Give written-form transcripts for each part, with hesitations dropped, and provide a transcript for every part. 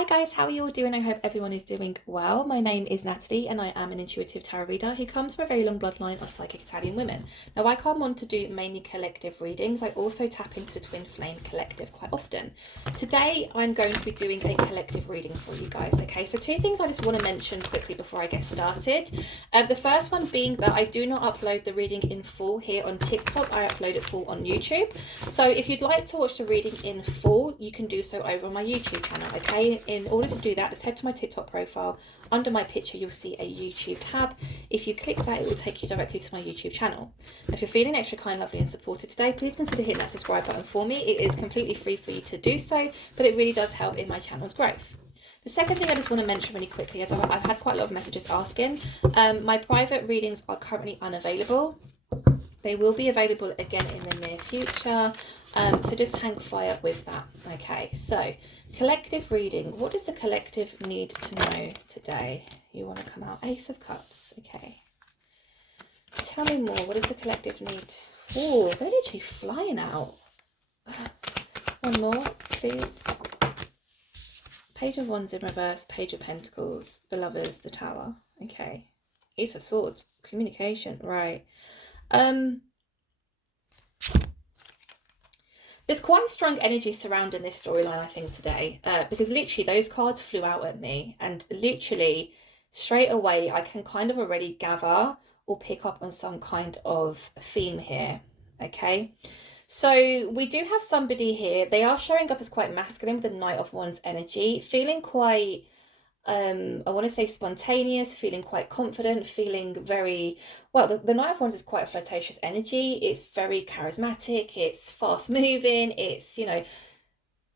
Hi guys, how are you all doing? I hope everyone is doing well. My name is Natalie and I am an intuitive tarot reader who comes from a very long bloodline of psychic Italian women. Now I come on to do mainly collective readings. I also tap into the Twin Flame Collective quite often. Today I'm going to be doing a collective reading for you guys, okay? So two things I just want to mention quickly before I get started. The first one being that I do not upload the reading in full here on TikTok. I upload it full on YouTube. So if you'd like to watch the reading in full, you can do so over on my YouTube channel, okay? In order to do that, just head to my TikTok profile. Under my picture, you'll see a YouTube tab. If you click that, it will take you directly to my YouTube channel. If you're feeling extra kind, lovely and supported today, please consider hitting that subscribe button for me. It is completely free for you to do so, but it really does help in my channel's growth. The second thing I just want to mention really quickly is I've had quite a lot of messages asking. My private readings are currently unavailable. They will be available again in the near future. So just hang fire with that. Okay, so collective reading. What does the collective need to know today? You want to come out. Ace of Cups. Okay. Tell me more. What does the collective need? Oh, they're literally flying out. One more, please. Page of Wands in reverse. Page of Pentacles. The Lovers. The Tower. Okay. Ace of Swords. Communication. Right. There's quite strong energy surrounding this storyline, I think, today, because literally those cards flew out at me and literally straight away I can kind of already gather or pick up on some kind of theme here, okay? So we do have somebody here. They are showing up as quite masculine with the Knight of Wands energy, feeling quite I want to say spontaneous, feeling quite confident, feeling very, well, the Knight of Wands is quite a flirtatious energy. It's very charismatic, it's fast moving, it's, you know,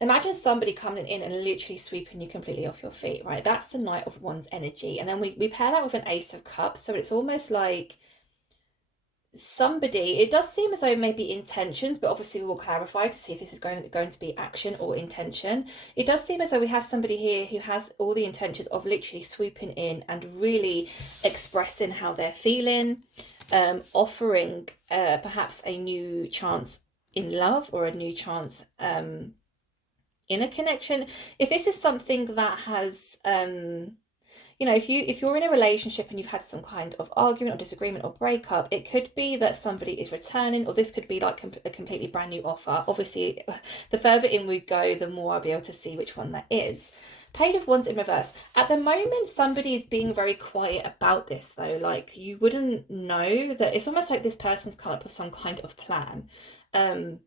imagine somebody coming in and literally sweeping you completely off your feet, right? That's the Knight of Wands energy. And then we pair that with an Ace of Cups, so it's almost like somebody, it does seem as though maybe intentions, but obviously we will clarify to see if this is going to be action or intention. It does seem as though we have somebody here who has all the intentions of literally swooping in and really expressing how they're feeling, offering perhaps a new chance in love or a new chance in a connection. If this is something that has you know, if you're in a relationship and you've had some kind of argument or disagreement or breakup, it could be that somebody is returning, or this could be like a completely brand new offer. Obviously, the further in we go, the more I'll be able to see which one that is. Page of Wands in reverse. At the moment, somebody is being very quiet about this, though. Like, you wouldn't know that. It's almost like this person's come up with some kind of plan. They're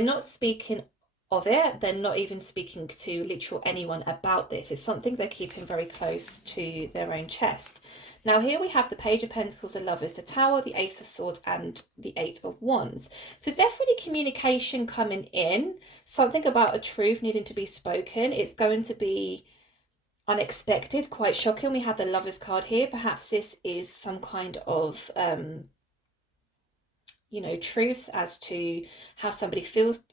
not speaking of it. They're not even speaking to literal anyone about this. It's something they're keeping very close to their own chest. Now here we have the Page of Pentacles, the Lovers, the Tower, the Ace of Swords and the Eight of Wands. So there's definitely communication coming in, something about a truth needing to be spoken. It's going to be unexpected, quite shocking. We have the Lovers card here. Perhaps this is some kind of you know, truths as to how somebody feels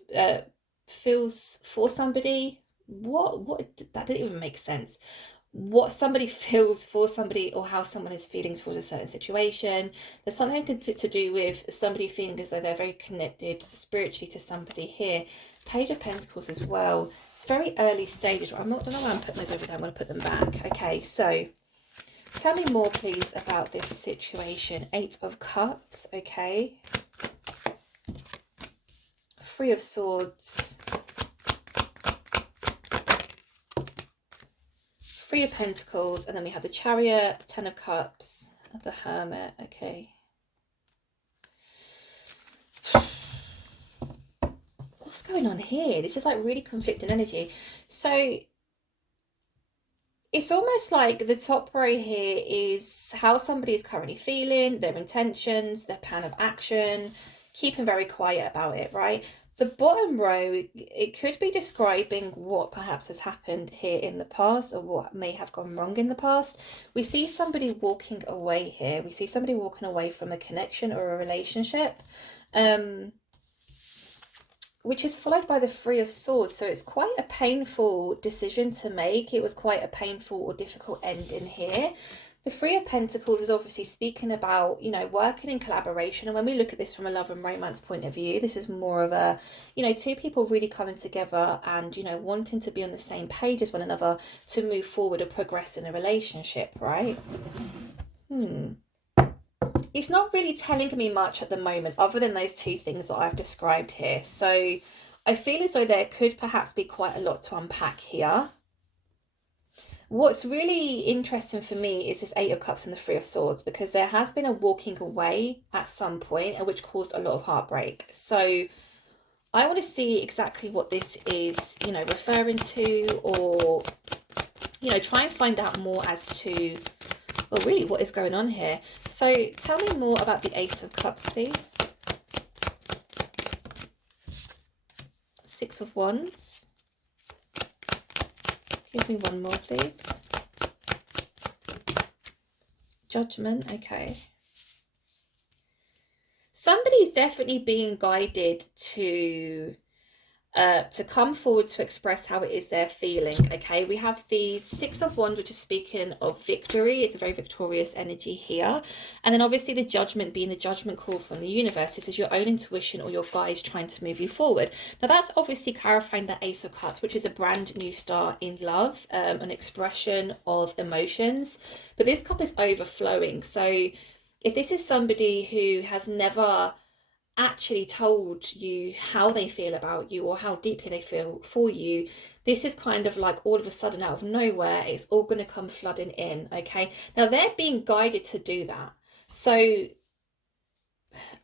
for somebody. What that didn't even make sense. What somebody feels for somebody, or how someone is feeling towards a certain situation. There's something to do with somebody feeling as though they're very connected spiritually to somebody here. Page of Pentacles as well. It's very early stages. I don't know why I'm putting those over there. I'm going to put them back. Okay, so tell me more please about this situation. Eight of Cups. Okay, Three of Swords, Three of Pentacles, and then we have the Chariot, Ten of Cups, and the Hermit. Okay. What's going on here? This is like really conflicting energy. So it's almost like the top row here is how somebody is currently feeling, their intentions, their plan of action, keeping very quiet about it, right? The bottom row, it could be describing what perhaps has happened here in the past, or what may have gone wrong in the past. We see somebody walking away here. We see somebody walking away from a connection or a relationship, which is followed by the Three of Swords. So it's quite a painful decision to make. It was quite a painful or difficult ending here. The Three of Pentacles is obviously speaking about, you know, working in collaboration. And when we look at this from a love and romance point of view, this is more of a, you know, two people really coming together and, you know, wanting to be on the same page as one another to move forward or progress in a relationship, right? It's not really telling me much at the moment other than those two things that I've described here. So I feel as though there could perhaps be quite a lot to unpack here. What's really interesting for me is this Eight of Cups and the Three of Swords, because there has been a walking away at some point, and which caused a lot of heartbreak. So I want to see exactly what this is, you know, referring to, or, you know, try and find out more as to, well, really what is going on here. So tell me more about the Ace of Cups, please. Six of Wands. Give me one more, please. Judgment, okay. Somebody's definitely being guided to come forward to express how it is they're feeling, okay? We have the Six of Wands, which is speaking of victory. It's a very victorious energy here. And then obviously the Judgment being the judgment call from the universe. This is your own intuition or your guides trying to move you forward. Now that's obviously clarifying the Ace of Cups, which is a brand new start in love, an expression of emotions. But this cup is overflowing. So if this is somebody who has never actually told you how they feel about you or how deeply they feel for you, this is kind of like all of a sudden out of nowhere, it's all going to come flooding in, okay? Now they're being guided to do that. So,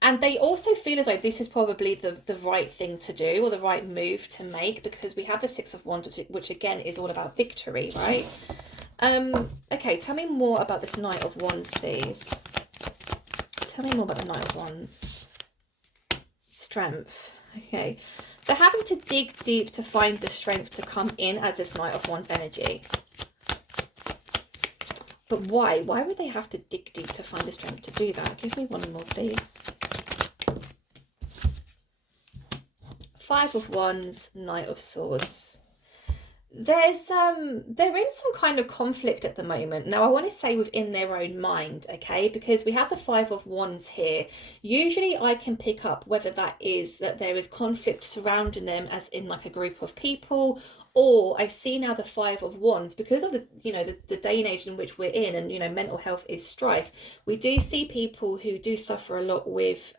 and they also feel as though this is probably the right thing to do or the right move to make, because we have the Six of Wands, which again is all about victory, right? Okay, tell me more about this Knight of Wands, please. Tell me more about the Knight of Wands. Strength. Okay, they're having to dig deep to find the strength to come in as this Knight of Wands energy. But why would they have to dig deep to find the strength to do that? Give me one more, please. Five of Wands, Knight of Swords. They're in some kind of conflict at the moment. Now I want to say within their own mind, okay, because we have the Five of Wands here. Usually I can pick up whether that is that there is conflict surrounding them, as in like a group of people, or I see now the Five of Wands because of the, you know, the day and age in which we're in, and, you know, mental health is strife. We do see people who do suffer a lot with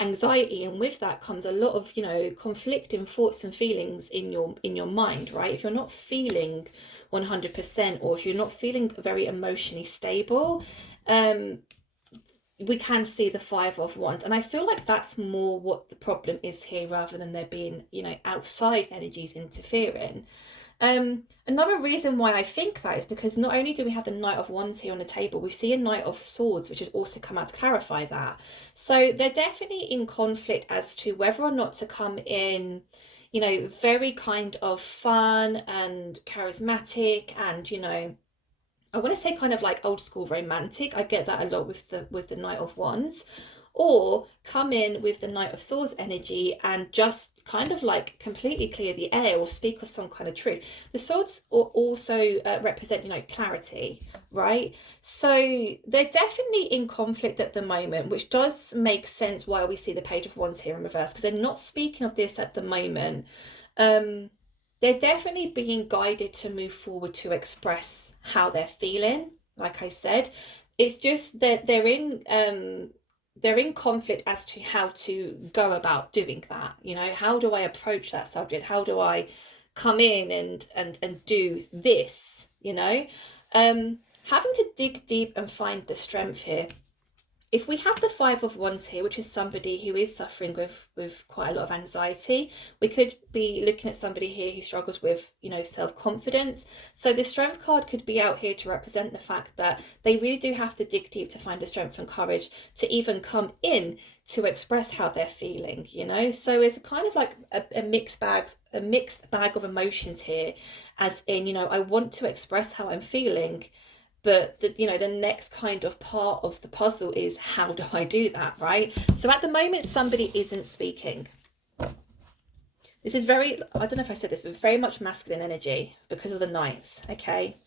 anxiety, and with that comes a lot of, you know, conflicting thoughts and feelings in your mind, right? If you're not feeling 100%, or if you're not feeling very emotionally stable, we can see the Five of Wands, and I feel like that's more what the problem is here, rather than there being, you know, outside energies interfering. Another reason why I think that is because not only do we have the Knight of Wands here on the table, we see a Knight of Swords, which has also come out to clarify that. So they're definitely in conflict as to whether or not to come in, you know, very kind of fun and charismatic, and, you know, I want to say kind of like old school romantic. I get that a lot with the Knight of Wands. Or come in with the Knight of Swords energy and just kind of like completely clear the air or speak of some kind of truth. The swords also represent, you know, clarity, right? So they're definitely in conflict at the moment, which does make sense why we see the Page of Wands here in reverse, because they're not speaking of this at the moment. They're definitely being guided to move forward to express how they're feeling. Like I said, it's just that they're in conflict as to how to go about doing that. You know, how do I approach that subject? How do I come in and do this? You know, having to dig deep and find the strength here. If we have the Five of Wands here, which is somebody who is suffering with quite a lot of anxiety, we could be looking at somebody here who struggles with, you know, self-confidence. So the Strength card could be out here to represent the fact that they really do have to dig deep to find the strength and courage to even come in to express how they're feeling, you know. So it's kind of like a mixed bag of emotions here, as in, you know, I want to express how I'm feeling, but the, you know, the next kind of part of the puzzle is, how do I do that, right? So at the moment, somebody isn't speaking. This is very, I don't know if I said this, but very much masculine energy because of the Knights, okay?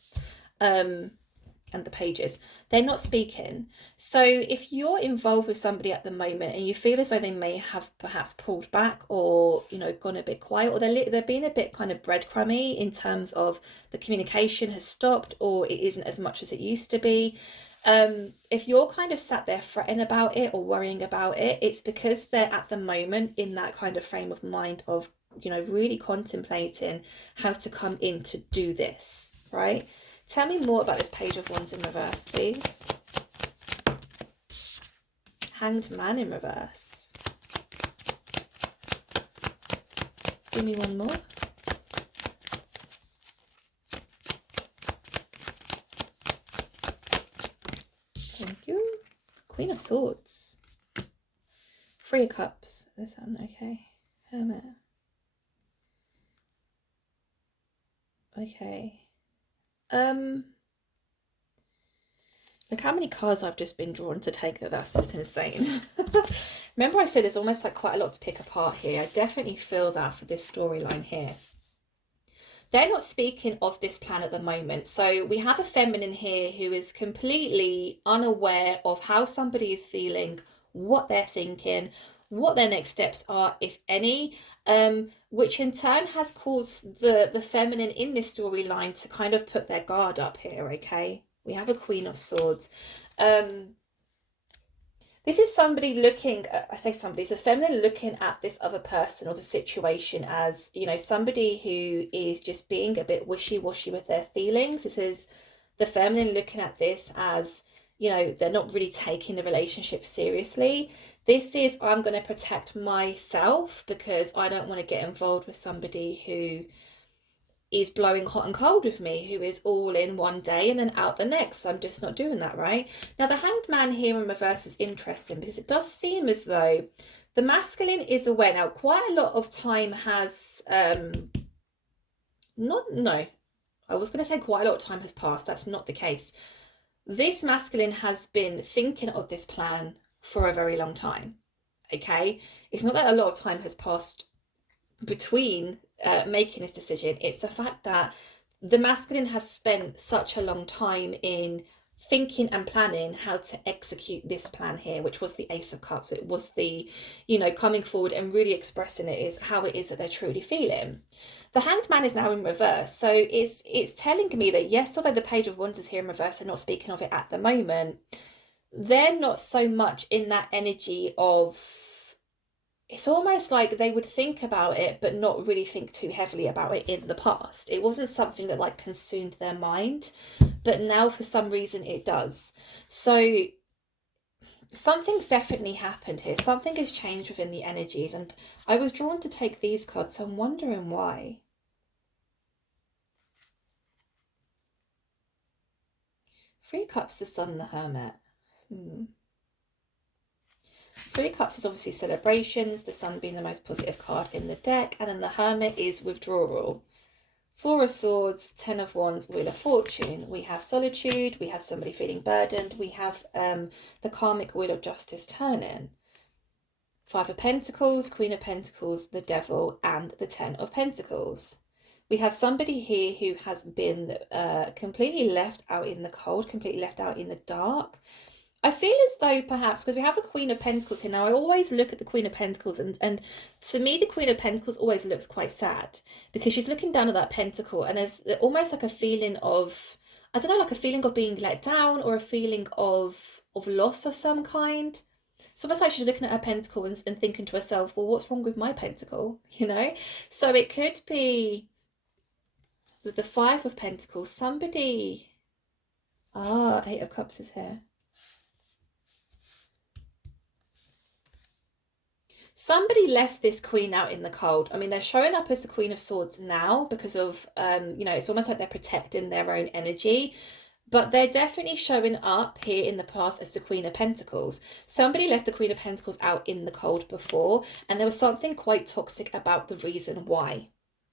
and the pages, they're not speaking. So if you're involved with somebody at the moment and you feel as though they may have perhaps pulled back or, you know, gone a bit quiet, or they're being a bit kind of breadcrumby in terms of the communication has stopped or it isn't as much as it used to be. If you're kind of sat there fretting about it or worrying about it, it's because they're at the moment in that kind of frame of mind of, you know, really contemplating how to come in to do this, right? Tell me more about this Page of Wands in reverse, please. Hanged Man in reverse. Give me one more. Thank you. Queen of Swords. Three of Cups. This one, okay. Hermit. Okay. Look how many cards I've just been drawn to take that's just insane. Remember I said there's almost like quite a lot to pick apart here. I definitely feel that for this storyline here. They're not speaking of this plan at the moment. So we have a feminine here who is completely unaware of how somebody is feeling, what they're thinking, what their next steps are, if any, which in turn has caused the feminine in this storyline to kind of put their guard up here, okay? We have a Queen of Swords. This is somebody looking, I say somebody, it's a feminine looking at this other person or the situation as, you know, somebody who is just being a bit wishy-washy with their feelings. This is the feminine looking at this as, you know, they're not really taking the relationship seriously. This is, I'm going to protect myself because I don't want to get involved with somebody who is blowing hot and cold with me, who is all in one day and then out the next. I'm just not doing that, right? Now, the Hanged Man here in reverse is interesting because it does seem as though the masculine is aware. Now, quite a lot of time has, I was going to say quite a lot of time has passed. That's not the case. This masculine has been thinking of this plan for a very long time, okay? It's not that a lot of time has passed between making this decision. It's the fact that the masculine has spent such a long time in thinking and planning how to execute this plan here, which was the Ace of Cups. So it was the, you know, coming forward and really expressing it is how it is that they're truly feeling. The Hanged Man is now in reverse, so it's telling me that yes, although the Page of Wands is here in reverse, they're not speaking of it at the moment. They're not so much in that energy of, it's almost like they would think about it but not really think too heavily about it in the past. It wasn't something that like consumed their mind, but now for some reason it does. So something's definitely happened here. Something has changed within the energies, and I was drawn to take these cards, so I'm wondering why. Three of Cups, the Sun, the Hermit. Three of Cups is obviously celebrations, the Sun being the most positive card in the deck, and then the Hermit is withdrawal. Four of Swords, Ten of Wands, Wheel of Fortune. We have solitude, we have somebody feeling burdened, we have the karmic Wheel of Justice turning. Five of Pentacles, Queen of Pentacles, the Devil, and the Ten of Pentacles. We have somebody here who has been completely left out in the cold, completely left out in the dark. I feel as though perhaps, because we have a Queen of Pentacles here. Now, I always look at the Queen of Pentacles and to me, the Queen of Pentacles always looks quite sad because she's looking down at that pentacle and there's almost like a feeling of, I don't know, like a feeling of being let down or a feeling of loss of some kind. It's almost like she's looking at her pentacle and thinking to herself, well, what's wrong with my pentacle, you know? So it could be the Five of Pentacles, somebody, Eight of Cups is here. Somebody left this queen out in the cold. I mean, they're showing up as the Queen of Swords now because of, you know, it's almost like they're protecting their own energy. But they're definitely showing up here in the past as the Queen of Pentacles. Somebody left the Queen of Pentacles out in the cold before, and there was something quite toxic about the reason why.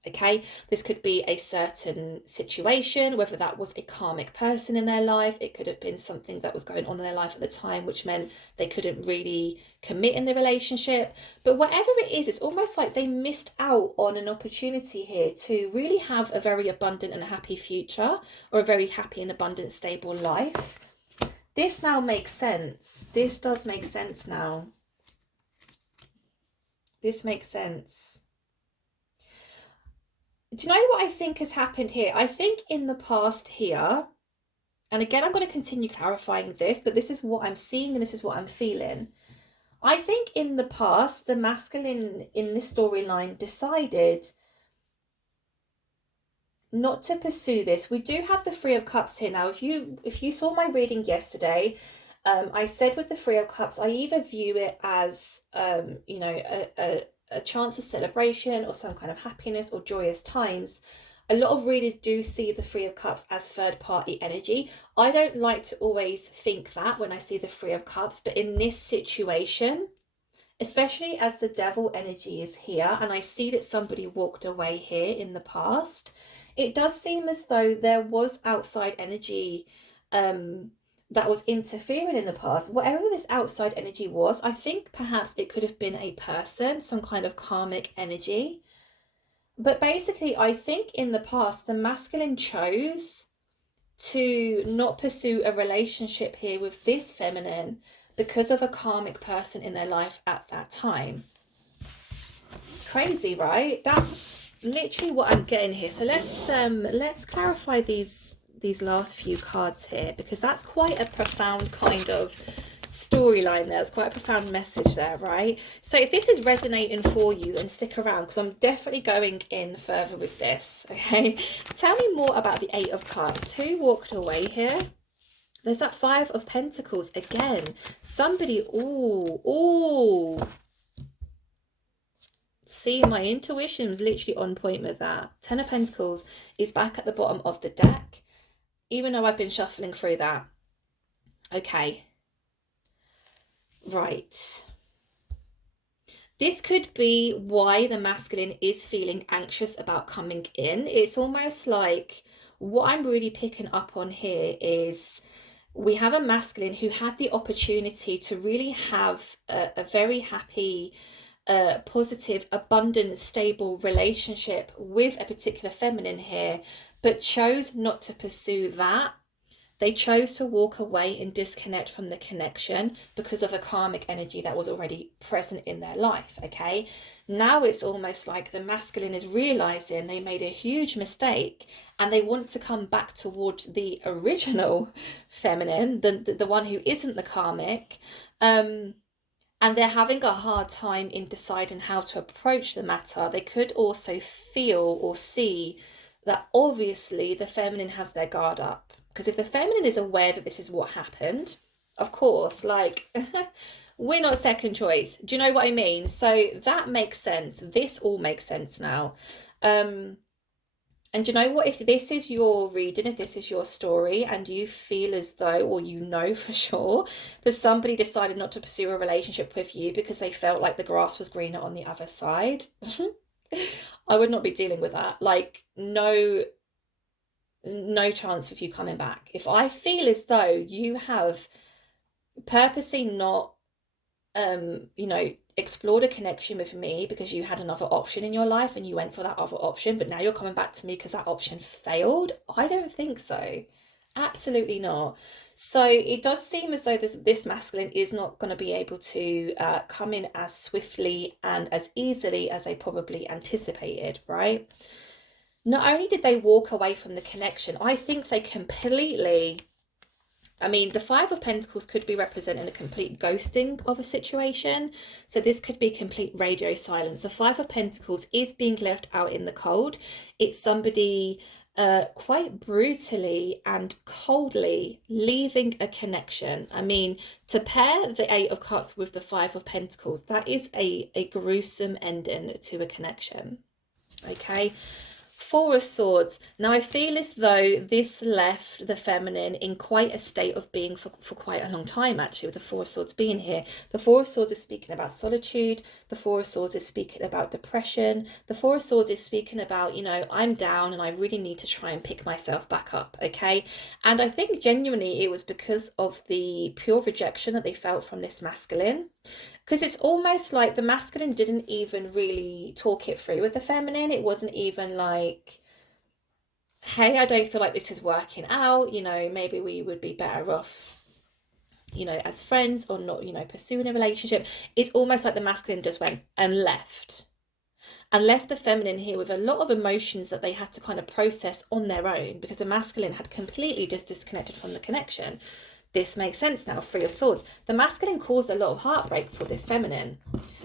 Okay, this could be a certain situation, whether that was a karmic person in their life. It could have been something that was going on in their life at the time, which meant they couldn't really commit in the relationship. But whatever it is, it's almost like they missed out on an opportunity here to really have a very abundant and happy future, or a very happy and abundant, stable life. This now makes sense. This does make sense now. This makes sense. Do you know what I think has happened here? I think in the past here, and again, I'm going to continue clarifying this, but this is what I'm seeing and this is what I'm feeling. I think in the past, the masculine in this storyline decided not to pursue this. We do have the Three of Cups here now. If you saw my reading yesterday, I said with the Three of Cups, I either view it as a chance of celebration or some kind of happiness or joyous times. A lot of readers do see the Three of Cups as third party energy. I don't like to always think that when I see the Three of Cups, but in this situation, especially as the Devil energy is here, and I see that somebody walked away here in the past, it does seem as though there was outside energy that was interfering in the past. Whatever this outside energy was, I think perhaps it could have been a person, some kind of karmic energy. But basically, I think in the past, the masculine chose to not pursue a relationship here with this feminine because of a karmic person in their life at that time. Crazy, right? That's literally what I'm getting here. So let's clarify these last few cards here, because that's quite a profound kind of storyline there. It's quite a profound message there, right? So if this is resonating for you, then stick around, because I'm definitely going in further with this. Okay, tell me more about the Eight of Cups. Who walked away here? There's that Five of Pentacles again. Somebody, see, my intuition was literally on point with that. Ten of Pentacles is back at the bottom of the deck, even though I've been shuffling through that. Okay. Right. This could be why the masculine is feeling anxious about coming in. It's almost like what I'm really picking up on here is we have a masculine who had the opportunity to really have a very happy, positive, abundant, stable relationship with a particular feminine here, but chose not to pursue that. They chose to walk away and disconnect from the connection because of a karmic energy that was already present in their life, okay? Now it's almost like the masculine is realizing they made a huge mistake and they want to come back towards the original feminine, the one who isn't the karmic, and they're having a hard time in deciding how to approach the matter. They could also feel or see that obviously the feminine has their guard up. Because if the feminine is aware that this is what happened, of course, like, we're not second choice. Do you know what I mean? So that makes sense. This all makes sense now. And you know what? If this is your reading, if this is your story, and you feel as though, or you know for sure, that somebody decided not to pursue a relationship with you because they felt like the grass was greener on the other side, I would not be dealing with that. Like, no chance of you coming back. If I feel as though you have purposely not explored a connection with me because you had another option in your life and you went for that other option, but now you're coming back to me because that option failed, I don't think so. Absolutely not. So it does seem as though this masculine is not going to be able to come in as swiftly and as easily as they probably anticipated, right? Not only did they walk away from the connection, I think they completely, the Five of Pentacles could be representing a complete ghosting of a situation. So this could be complete radio silence. The Five of Pentacles is being left out in the cold. It's somebody quite brutally and coldly leaving a connection. To pair the Eight of Cups with the Five of Pentacles, that is a gruesome ending to a connection. Okay. Four of Swords. Now, I feel as though this left the feminine in quite a state of being for quite a long time, actually, with the Four of Swords being here. The Four of Swords is speaking about solitude. The Four of Swords is speaking about depression. The Four of Swords is speaking about, you know, I'm down and I really need to try and pick myself back up, okay? And I think genuinely it was because of the pure rejection that they felt from this masculine. Because it's almost like the masculine didn't even really talk it through with the feminine. It wasn't even like, hey, I don't feel like this is working out. You know, maybe we would be better off, you know, as friends or not, you know, pursuing a relationship. It's almost like the masculine just went and left. And left the feminine here with a lot of emotions that they had to kind of process on their own because the masculine had completely just disconnected from the connection. This makes sense now. Three of Swords. The masculine caused a lot of heartbreak for this feminine.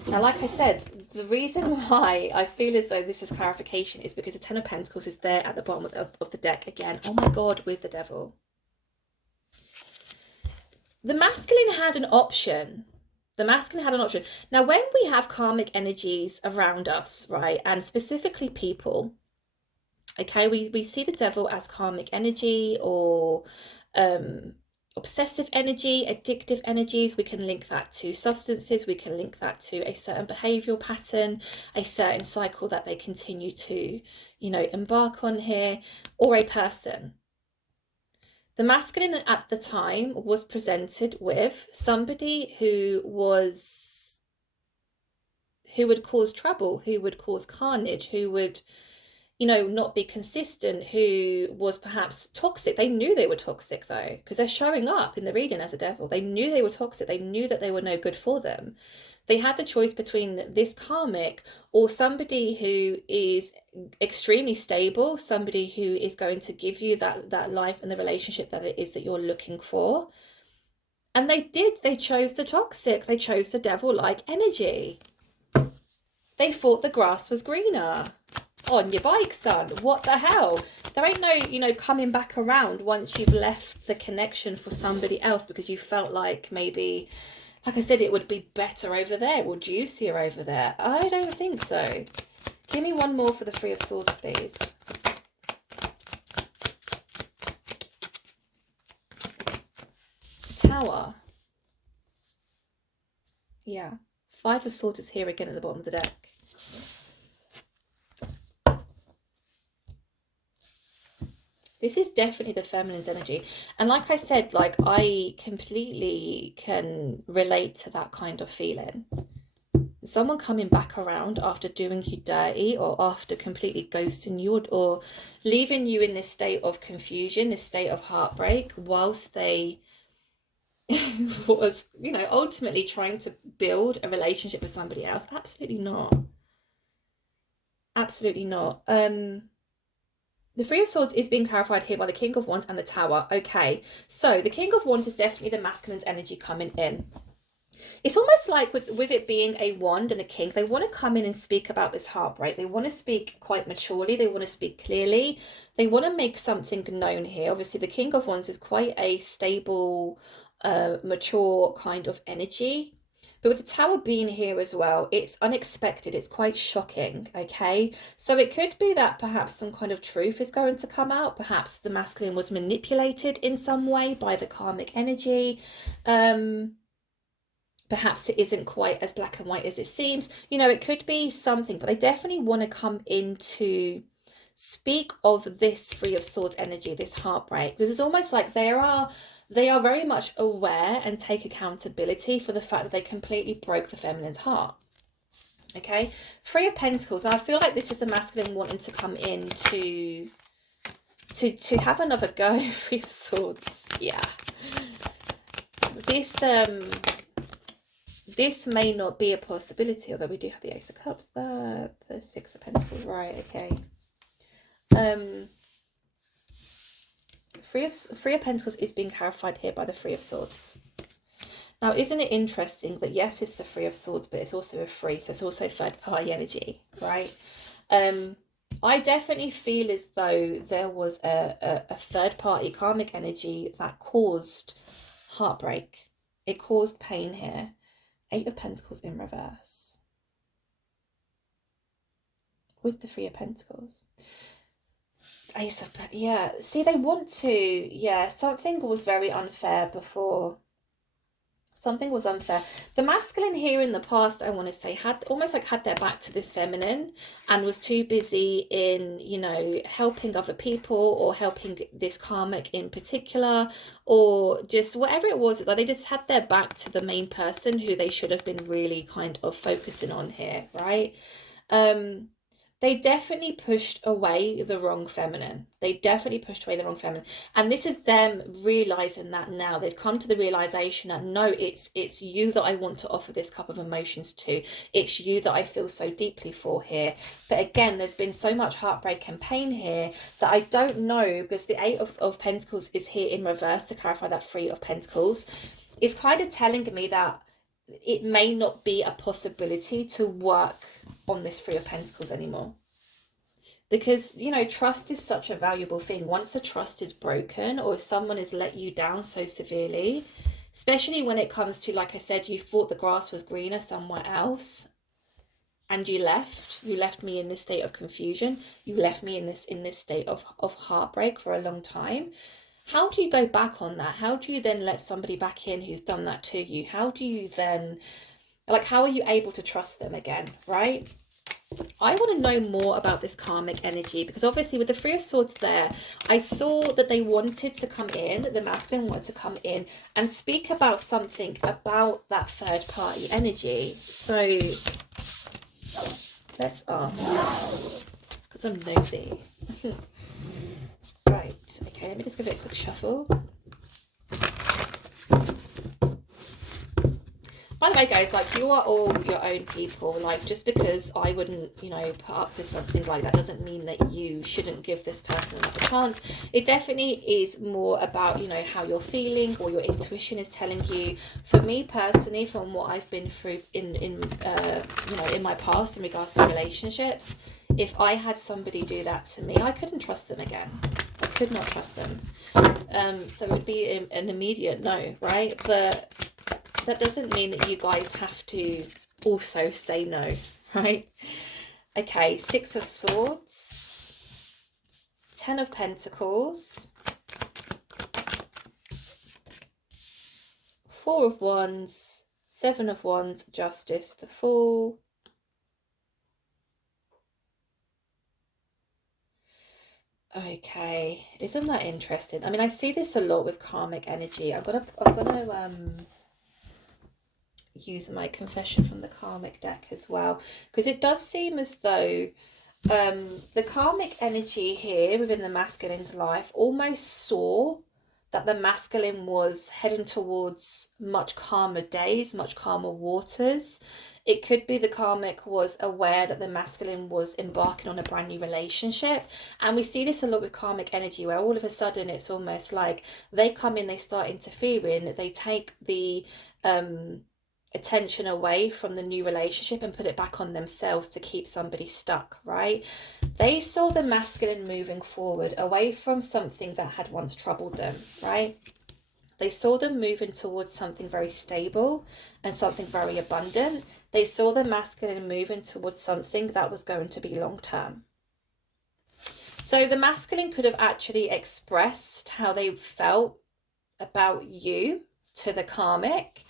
Now, like I said, the reason why I feel as though this is clarification is because the Ten of Pentacles is there at the bottom of the deck again. Oh my God, with the Devil. The masculine had an option. The masculine had an option. Now, when we have karmic energies around us, right, and specifically people, okay, we see the Devil as karmic energy or obsessive energy, addictive energies. We can link that to substances. We can link that to a certain behavioral pattern, a certain cycle that they continue to, you know, embark on here, or a person. The masculine at the time was presented with somebody who would cause trouble, who would cause carnage, who would, you know, not be consistent, who was perhaps toxic. They knew they were toxic though, because they're showing up in the reading as a devil. They knew they were toxic. They knew that they were no good for them. They had the choice between this karmic or somebody who is extremely stable, somebody who is going to give you that life and the relationship that it is that you're looking for. And they did. They chose the toxic. They chose the devil-like energy. They thought the grass was greener. On your bike, son. What the hell? There ain't no, you know, coming back around once you've left the connection for somebody else because you felt like maybe, like I said, it would be better over there or juicier over there. I don't think so. Give me one more for the Three of Swords, please. Tower. Yeah. Five of Swords is here again at the bottom of the deck. This is definitely the feminine's energy. And like I said, like I completely can relate to that kind of feeling. Someone coming back around after doing you dirty or after completely ghosting you or leaving you in this state of confusion, this state of heartbreak, whilst they was, you know, ultimately trying to build a relationship with somebody else. Absolutely not. Absolutely not. The Three of Swords is being clarified here by the King of Wands and the Tower. Okay, so the King of Wands is definitely the masculine's energy coming in. It's almost like with it being a wand and a king, they want to come in and speak about this heartbreak. They want to speak quite maturely. They want to speak clearly. They want to make something known here. Obviously, the King of Wands is quite a stable, mature kind of energy. But with the Tower being here as well, it's unexpected. It's quite shocking, okay? So it could be that perhaps some kind of truth is going to come out. Perhaps the masculine was manipulated in some way by the karmic energy. Perhaps it isn't quite as black and white as it seems. You know, it could be something, but they definitely want to come in to speak of this Three of Swords energy, this heartbreak, because it's almost like they are very much aware and take accountability for the fact that they completely broke the feminine's heart. Okay, Three of Pentacles. Now I feel like this is the masculine wanting to come in to have another go. Three of Swords. Yeah. This may not be a possibility, although we do have the Ace of Cups, the Six of Pentacles, right? Okay. Three of Pentacles is being clarified here by the Three of Swords. Now, isn't it interesting that yes, it's the Three of Swords, but it's also a three, so it's also third party energy, right? I definitely feel as though there was a third party karmic energy that caused heartbreak. It caused pain here. Eight of Pentacles in reverse with the Three of Pentacles. Yeah, see, they want to, yeah, something was very unfair before. Something was unfair. The masculine here in the past, I want to say, had almost like had their back to this feminine and was too busy in, helping other people or helping this karmic in particular, or just whatever it was. Like they just had their back to the main person who they should have been really kind of focusing on here, right? Um, they definitely pushed away the wrong feminine. They definitely pushed away the wrong feminine. And this is them realizing that now. They've come to the realization that no, it's you that I want to offer this cup of emotions to. It's you that I feel so deeply for here. But again, there's been so much heartbreak and pain here that I don't know, because the Eight of Pentacles is here in reverse to clarify that Three of Pentacles. It's kind of telling me that it may not be a possibility to work on this Three of Pentacles anymore, because trust is such a valuable thing. Once the trust is broken, or if someone has let you down so severely, especially when it comes to, like I said, you thought the grass was greener somewhere else and you left me in this state of confusion, you left me in this state of heartbreak for a long time. How do you go back on that? How do you then let somebody back in who's done that to you? How do you then, how are you able to trust them again, right? I want to know more about this karmic energy, because obviously with the Three of Swords there, I saw that they wanted to come in, the masculine wanted to come in and speak about something about that third party energy. So let's ask, because I'm nosy. Right, okay, let me just give it a quick shuffle. By the way, guys, you are all your own people. Just because I wouldn't, put up with something like that doesn't mean that you shouldn't give this person another chance. It definitely is more about, how you're feeling or your intuition is telling you. For me personally, from what I've been through in my past in regards to relationships, if I had somebody do that to me, I couldn't trust them again. I could not trust them. So it would be an immediate no, right? But that doesn't mean that you guys have to also say no, right? Okay, Six of Swords, Ten of Pentacles, Four of Wands, Seven of Wands, Justice, the Fool. Okay, isn't that interesting? I mean, I see this a lot with karmic energy. I'm gonna use my confession from the karmic deck as well, because it does seem as though the karmic energy here within the masculine's life almost saw that the masculine was heading towards much calmer days, much calmer waters. It could be the karmic was aware that the masculine was embarking on a brand new relationship. And we see this a lot with karmic energy, where all of a sudden it's almost like they come in, they start interfering, they take the attention away from the new relationship and put it back on themselves to keep somebody stuck, right? They saw the masculine moving forward away from something that had once troubled them, right? They saw them moving towards something very stable and something very abundant. They saw the masculine moving towards something that was going to be long term. So the masculine could have actually expressed how they felt about you to the karmic.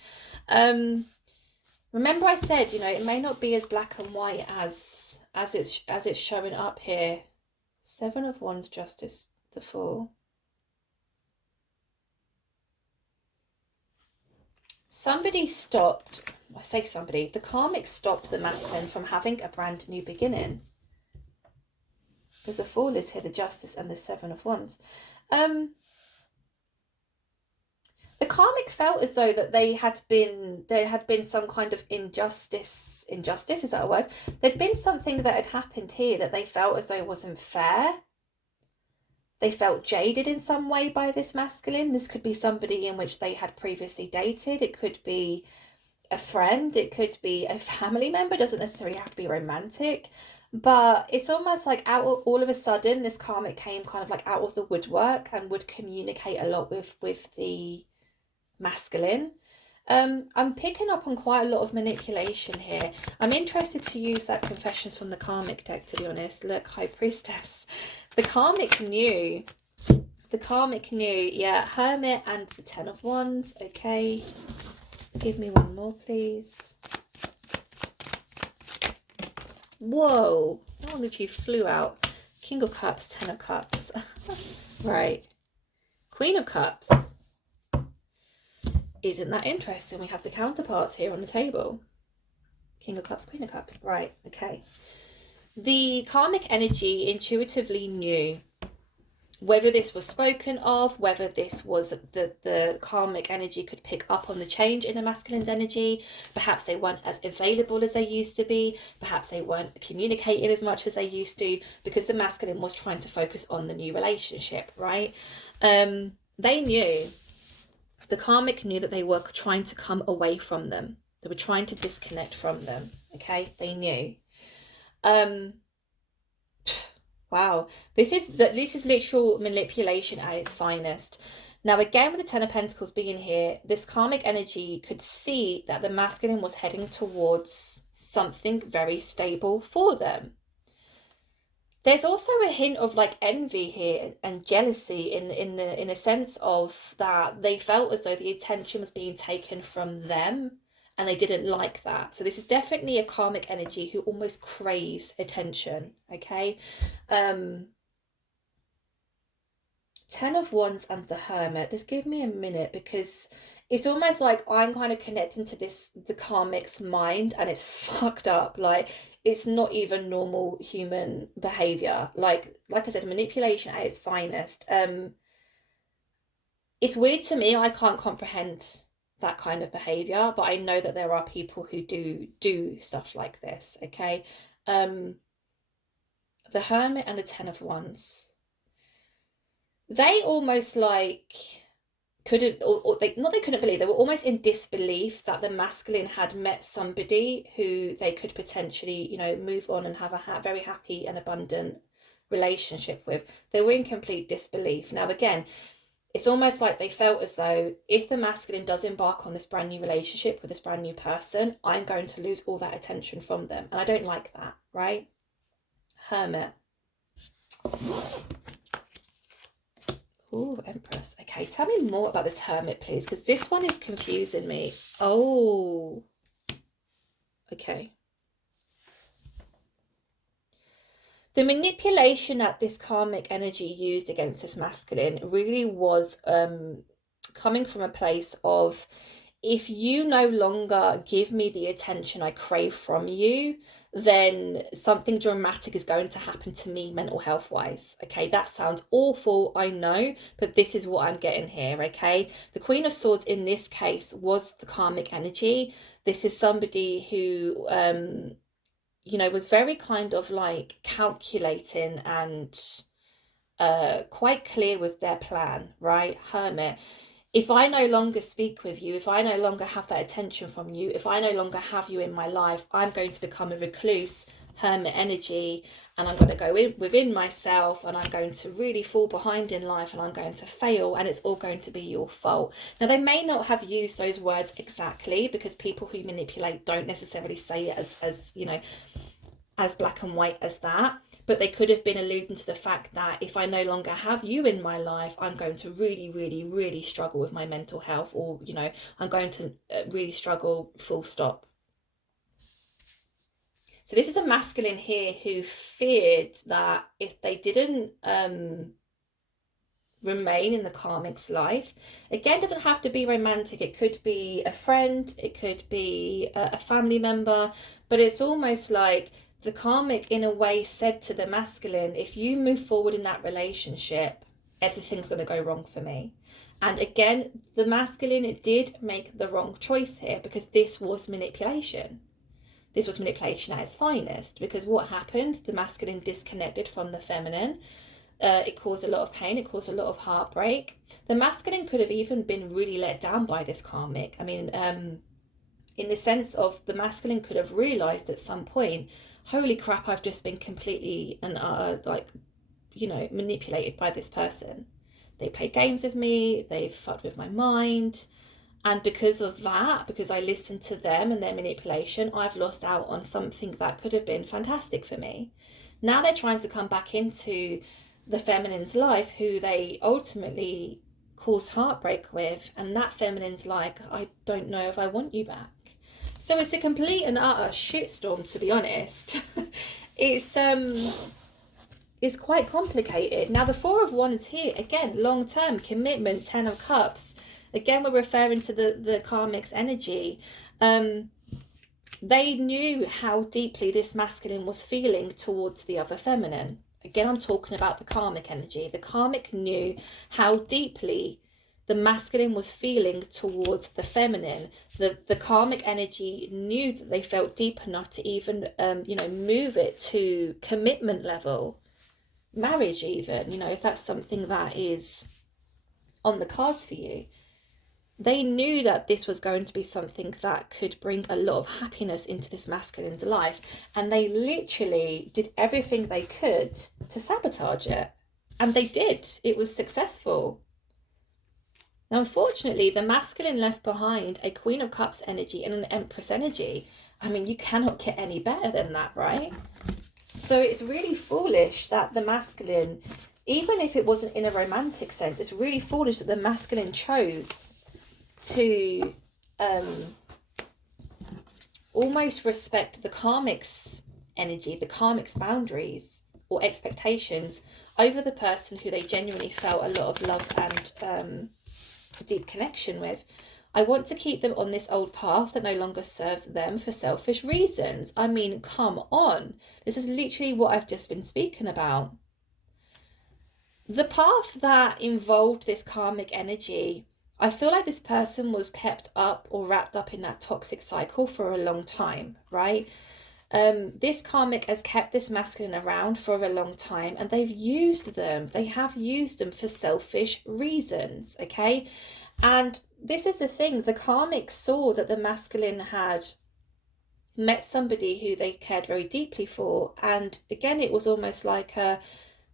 Remember I said, it may not be as black and white as it's showing up here. Seven of Wands, Justice, the Fool. Somebody stopped, I say somebody, the karmic stopped the masculine from having a brand new beginning. Because the Fool is here, the Justice and the Seven of Wands. The karmic felt as though that there had been some kind of injustice, is that a word? There'd been something that had happened here that they felt as though wasn't fair. They felt jaded in some way by this masculine. This could be somebody in which they had previously dated. It could be a friend. It could be a family member. It doesn't necessarily have to be romantic. But it's almost like all of a sudden, this karmic came kind of like out of the woodwork and would communicate a lot with the masculine. I'm picking up on quite a lot of manipulation here. I'm interested to use that Confessions from the Karmic deck, to be honest. Look, High Priestess. The Karmic knew. The Karmic knew. Yeah, Hermit and the Ten of Wands. Okay. Give me one more, please. Whoa. That literally flew out. King of Cups, Ten of Cups. Right. Queen of Cups. Isn't that interesting? We have the counterparts here on the table. King of Cups, Queen of Cups. Right, okay. The karmic energy intuitively knew, whether this was spoken of, whether this was the karmic energy could pick up on the change in the masculine's energy. Perhaps they weren't as available as they used to be. Perhaps they weren't communicating as much as they used to, because the masculine was trying to focus on the new relationship, right? They knew. The karmic knew that they were trying to come away from them. They were trying to disconnect from them. Okay, they knew. Wow, this is literal manipulation at its finest. Now, again, with the Ten of Pentacles being here, this karmic energy could see that the masculine was heading towards something very stable for them. There's also a hint of like envy here and jealousy in a sense of that they felt as though the attention was being taken from them, and they didn't like that. So this is definitely a karmic energy who almost craves attention. Okay. Ten of Wands and the Hermit. Just give me a minute, because it's almost like I'm kind of connecting to the karmic's mind, and it's fucked up. Like, it's not even normal human behavior. Like I said, manipulation at its finest. It's weird to me. I can't comprehend that kind of behavior, but I know that there are people who do stuff like this. Okay. The Hermit and the Ten of Wands. They almost like couldn't, or they couldn't believe, they were almost in disbelief that the masculine had met somebody who they could potentially, you know, move on and have a very happy and abundant relationship with. They were in complete disbelief. Now, again, it's almost like they felt as though if the masculine does embark on this brand new relationship with this brand new person, I'm going to lose all that attention from them. And I don't like that, right? Hermit. Oh, Empress. Okay, tell me more about this Hermit, please, because this one is confusing me. Oh, okay. The manipulation that this karmic energy used against this masculine really was coming from a place of, if you no longer give me the attention I crave from you, then something dramatic is going to happen to me mental health wise. Okay, that sounds awful, I know, but this is what I'm getting here. Okay, the Queen of Swords in this case was the karmic energy. This is somebody who you know, was very kind of like calculating and quite clear with their plan, right? Hermit. If I no longer speak with you, if I no longer have that attention from you, if I no longer have you in my life, I'm going to become a recluse, Hermit energy, and I'm going to go within myself, and I'm going to really fall behind in life, and I'm going to fail, and it's all going to be your fault. Now, they may not have used those words exactly, because people who manipulate don't necessarily say it as you know, as black and white as that, but they could have been alluding to the fact that if I no longer have you in my life, I'm going to really, really, really struggle with my mental health, or, you know, I'm going to really struggle, full stop. So this is a masculine here who feared that if they didn't remain in the karmic's life, again, doesn't have to be romantic, it could be a friend, it could be a family member, but it's almost like the karmic in a way said to the masculine, if you move forward in that relationship, everything's going to go wrong for me. And again, the masculine did make the wrong choice here, because this was manipulation. This was manipulation at its finest, because what happened? The masculine disconnected from the feminine. It caused a lot of pain. It caused a lot of heartbreak. The masculine could have even been really let down by this karmic. I mean, in the sense of the masculine could have realized at some point, holy crap, I've just been completely and like, you know, manipulated by this person. They played games with me. They've fucked with my mind. And because of that, because I listened to them and their manipulation, I've lost out on something that could have been fantastic for me. Now they're trying to come back into the feminine's life who they ultimately caused heartbreak with. And that feminine's like, I don't know if I want you back. So it's a complete and utter shitstorm, to be honest. It's quite complicated. Now the Four of Wands here, again, long-term commitment, Ten of Cups. Again, we're referring to the karmic's energy. They knew how deeply this masculine was feeling towards the other feminine. Again, I'm talking about the karmic energy. The karmic knew how deeply the masculine was feeling towards the feminine. The karmic energy knew that they felt deep enough to even, move it to commitment level. Marriage even, if that's something that is on the cards for you. They knew that this was going to be something that could bring a lot of happiness into this masculine's life, and they literally did everything they could to sabotage it, and they did. It was successful. Now unfortunately, the masculine left behind a Queen of Cups energy and an Empress energy. I mean, you cannot get any better than that, right? So it's really foolish that the masculine, even if it wasn't in a romantic sense, it's really foolish that the masculine chose to almost respect the karmic's energy, the karmic's boundaries or expectations over the person who they genuinely felt a lot of love and deep connection with. I want to keep them on this old path that no longer serves them for selfish reasons. I mean, come on. This is literally what I've just been speaking about. The path that involved this karmic energy, I feel like this person was kept up or wrapped up in that toxic cycle for a long time, right? This karmic has kept this masculine around for a long time, and they've used them. They have used them for selfish reasons, okay? And this is the thing. The karmic saw that the masculine had met somebody who they cared very deeply for. And again, it was almost like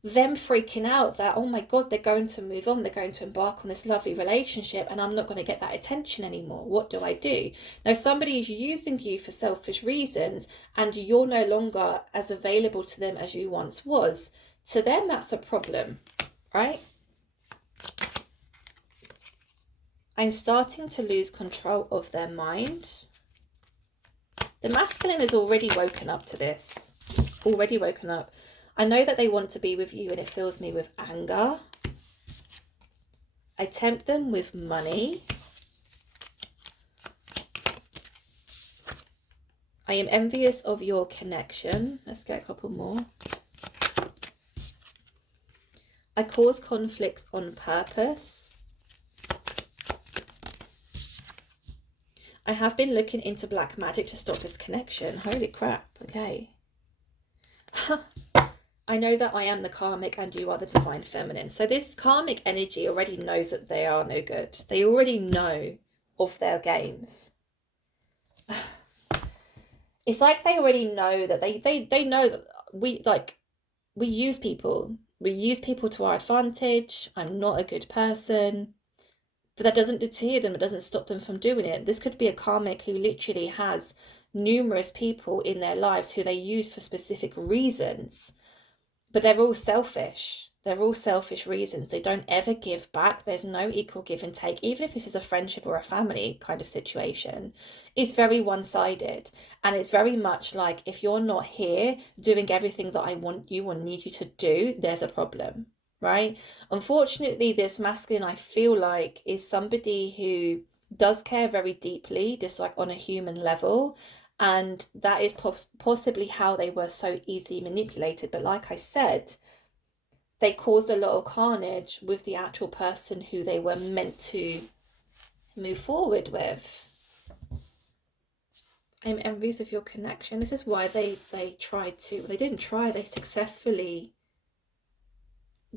them freaking out that, oh my God, they're going to move on. They're going to embark on this lovely relationship and I'm not going to get that attention anymore. What do I do? Now, somebody is using you for selfish reasons and you're no longer as available to them as you once was. To them, that's a problem, right? I'm starting to lose control of their mind. The masculine has already woken up to this. Already woken up. I know that they want to be with you and it fills me with anger. I tempt them with money. I am envious of your connection. Let's get a couple more. I cause conflicts on purpose. I have been looking into black magic to stop this connection. Holy crap. Okay. I know that I am the karmic and you are the divine feminine. So this karmic energy already knows that they are no good. They already know of their games. It's like they already know that they know that we use people. We use people to our advantage. I'm not a good person. But that doesn't deter them. It doesn't stop them from doing it. This could be a karmic who literally has numerous people in their lives who they use for specific reasons. But they're all selfish. They're all selfish reasons. They don't ever give back. There's no equal give and take. Even if this is a friendship or a family kind of situation, it's very one-sided. And it's very much like, if you're not here doing everything that I want you or need you to do, there's a problem, right? Unfortunately, this masculine, I feel like, is somebody who does care very deeply, just like on a human level. And that is possibly how they were so easily manipulated. But like I said, they caused a lot of carnage with the actual person who they were meant to move forward with. I'm envious of your connection. This is why they successfully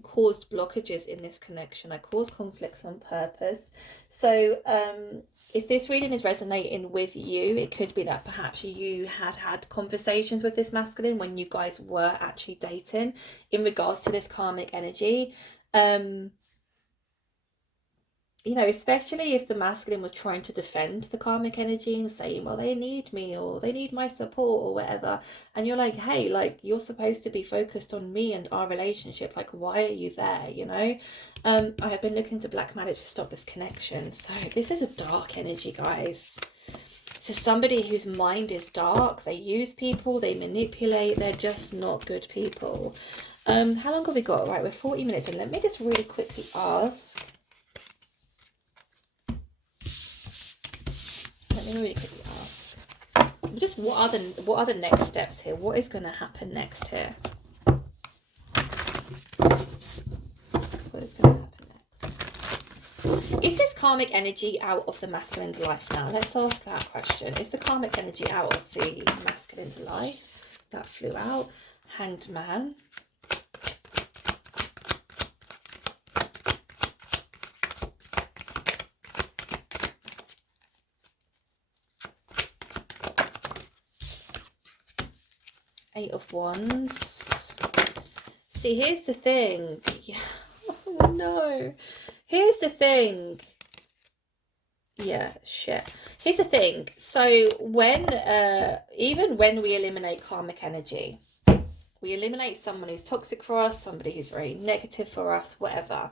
caused blockages in this connection. I caused conflicts on purpose. So if this reading is resonating with you, it could be that perhaps you had conversations with this masculine when you guys were actually dating in regards to this karmic energy. you know, especially if the masculine was trying to defend the karmic energy and saying, well, they need me or they need my support or whatever. And you're like, hey, like, you're supposed to be focused on me and our relationship. Like, why are you there, you know? I have been looking to black magic to stop this connection. So this is a dark energy, guys. This is somebody whose mind is dark. They use people, they manipulate. They're just not good people. How long have we got? Right, we're 40 minutes in. Let me just really quickly ask. Let me really quickly ask. Just what are the next steps here? What is going to happen next here? What is going to happen next? Is this karmic energy out of the masculine's life now? Let's ask that question. Is the karmic energy out of the masculine's life? That flew out. Hanged Man. Eight of Wands. See, here's the thing. Yeah. Oh, no. Here's the thing. Yeah, shit. Here's the thing. So when, even when we eliminate karmic energy, we eliminate someone who's toxic for us, somebody who's very negative for us, whatever.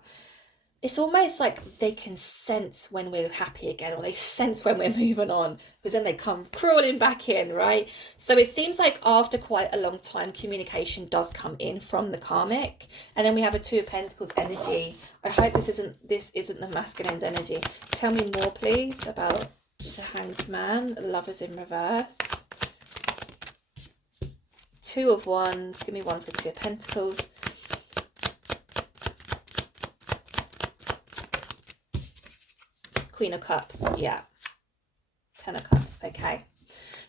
It's almost like they can sense when we're happy again, or they sense when we're moving on, because then they come crawling back in, right? So it seems like after quite a long time, communication does come in from the karmic, and then we have a Two of Pentacles energy. I hope this isn't the masculine's energy. Tell me more, please, about the Hanged Man, Lovers in reverse. Two of Wands. Give me one for Two of Pentacles. Queen of Cups, yeah. Ten of Cups, okay.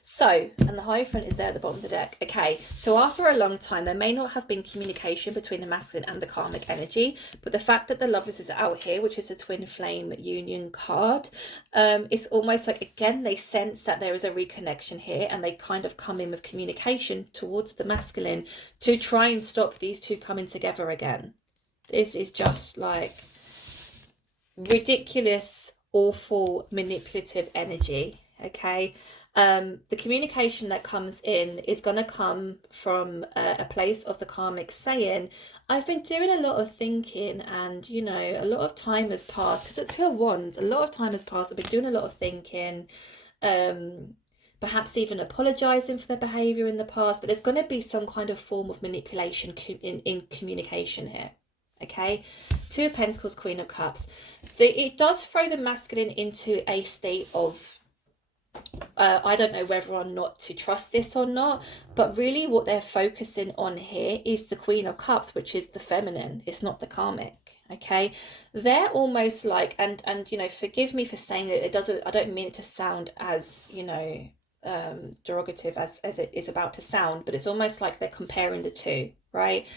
So, and the Hierophant is there at the bottom of the deck. Okay, so after a long time, there may not have been communication between the masculine and the karmic energy, but the fact that the Lovers is out here, which is a twin flame union card, it's almost like, again, they sense that there is a reconnection here, and they kind of come in with communication towards the masculine to try and stop these two coming together again. This is just like ridiculous, awful, manipulative energy. Okay, the communication that comes in is going to come from a place of the karmic saying, I've been doing a lot of thinking, and you know, a lot of time has passed, because at Two of Wands, a lot of time has passed. I've been doing a lot of thinking, perhaps even apologizing for their behavior in the past, but there's going to be some kind of form of manipulation in communication here. Okay, Two of Pentacles, Queen of Cups. It does throw the masculine into a state of, I don't know whether or not to trust this or not, but really what they're focusing on here is the Queen of Cups, which is the feminine. It's not the karmic. Okay, they're almost like, and you know, forgive me for saying it, I don't mean it to sound as, you know, derogative as it is about to sound, but it's almost like they're comparing the two, right?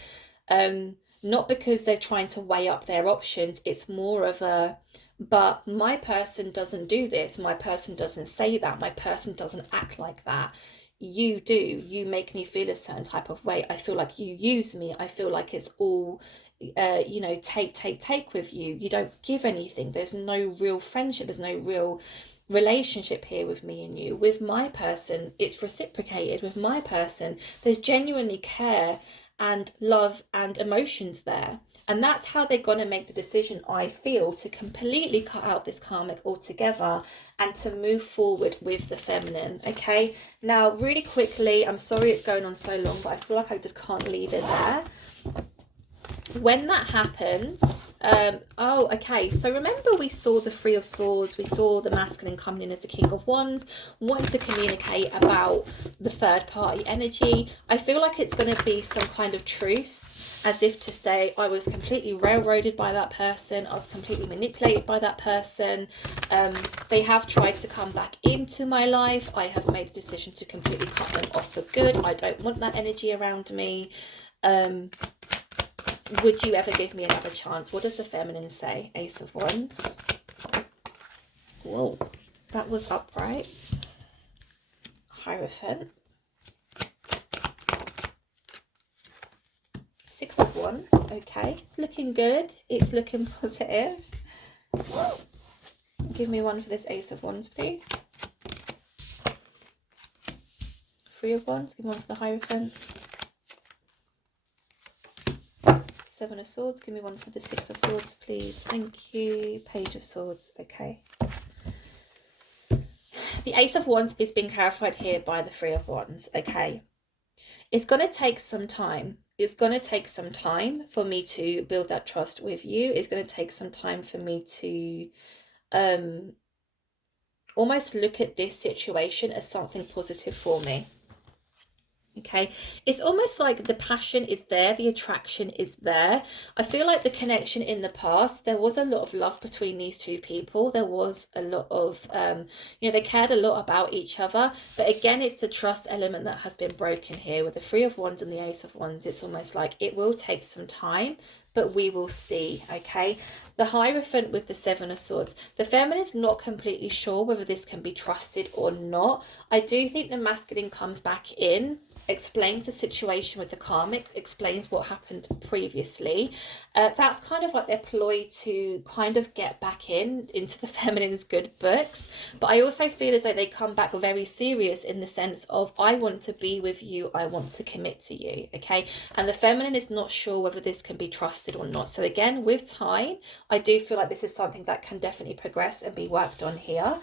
Not because they're trying to weigh up their options. It's more of a, but my person doesn't do this. My person doesn't say that. My person doesn't act like that. You do. You make me feel a certain type of way. I feel like you use me. I feel like it's all, you know, take with you. You don't give anything. There's no real friendship. There's no real relationship here with me and you. With my person, it's reciprocated. With my person, there's genuinely care and love and emotions there, and that's how they're going to make the decision, I feel, to completely cut out this karmic altogether and to move forward with the feminine. Okay, now really quickly, I'm sorry it's going on so long, but I feel like I just can't leave it there. When that happens, oh, okay, so remember we saw the Three of Swords, we saw the masculine coming in as the King of Wands, wanting to communicate about the third party energy. I feel like it's going to be some kind of truce, as if to say, I was completely railroaded by that person, I was completely manipulated by that person, they have tried to come back into my life, I have made a decision to completely cut them off for good, I don't want that energy around me. Would you ever give me another chance? What does the feminine say? Ace of Wands. Whoa, that was upright. Hierophant. Six of Wands. Okay, looking good. It's looking positive. Give me one for this Ace of Wands, please. Three of Wands. Give me one for the Hierophant. Seven of Swords. Give me one for the Six of Swords, please. Thank you. Page of Swords. Okay. The Ace of Wands is being clarified here by the Three of Wands. Okay. It's going to take some time. It's going to take some time for me to build that trust with you. It's going to take some time for me to almost look at this situation as something positive for me. Okay, it's almost like the passion is there, the attraction is there. I feel like the connection in the past, there was a lot of love between these two people. There was a lot of, they cared a lot about each other. But again, it's the trust element that has been broken here with the Three of Wands and the Ace of Wands. It's almost like it will take some time, but we will see, okay? The Hierophant with the Seven of Swords. The feminine's not completely sure whether this can be trusted or not. I do think the masculine comes back in, explains the situation with the karmic, explains what happened previously. That's kind of like their ploy to kind of get back into the feminine's good books. But I also feel as though they come back very serious in the sense of, I want to be with you, I want to commit to you, okay? And the feminine is not sure whether this can be trusted or not. So again, with time, I do feel like this is something that can definitely progress and be worked on here.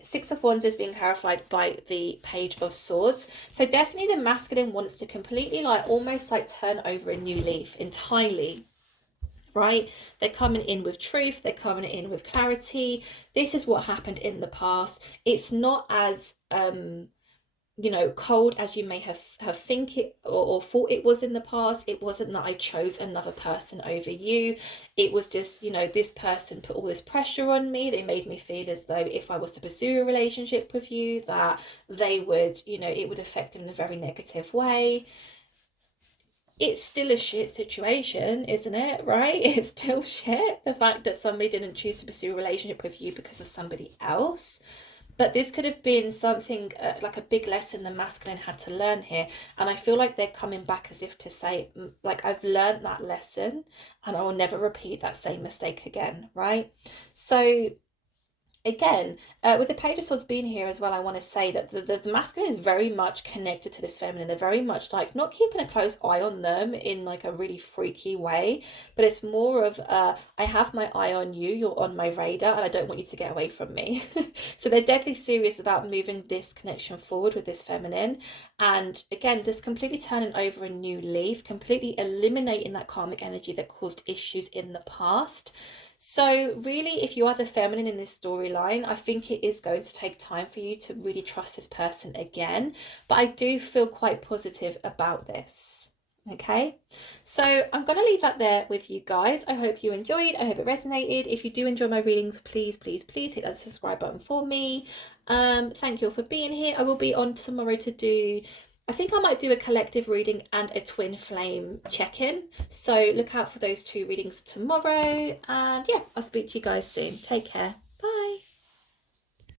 Six of Wands is being clarified by the Page of Swords. So definitely the masculine wants to completely almost turn over a new leaf entirely, right? They're coming in with truth. They're coming in with clarity. This is what happened in the past. It's not as cold as you may have think it or thought it was in the past. It wasn't that I chose another person over you. It was just, this person put all this pressure on me. They made me feel as though if I was to pursue a relationship with you, that they would, it would affect them in a very negative way. It's still a shit situation, isn't it? Right? It's still shit. The fact that somebody didn't choose to pursue a relationship with you because of somebody else. But this could have been something like a big lesson the masculine had to learn here. And I feel like they're coming back as if to say, I've learned that lesson and I will never repeat that same mistake again, right? So again, with the Page of Swords being here as well, I want to say that the masculine is very much connected to this feminine. They're very much not keeping a close eye on them in a really freaky way, but it's more of I have my eye on you, you're on my radar, and I don't want you to get away from me. So they're deadly serious about moving this connection forward with this feminine, and again, just completely turning over a new leaf, completely eliminating that karmic energy that caused issues in the past. So really, if you are the feminine in this storyline, I think it is going to take time for you to really trust this person again. But I do feel quite positive about this. Okay, so I'm going to leave that there with you guys. I hope you enjoyed. I hope it resonated. If you do enjoy my readings, please hit that subscribe button for me. Thank you all for being here. I will be on tomorrow to do... I think I might do a collective reading and a twin flame check-in. So look out for those two readings tomorrow. And yeah, I'll speak to you guys soon. Take care.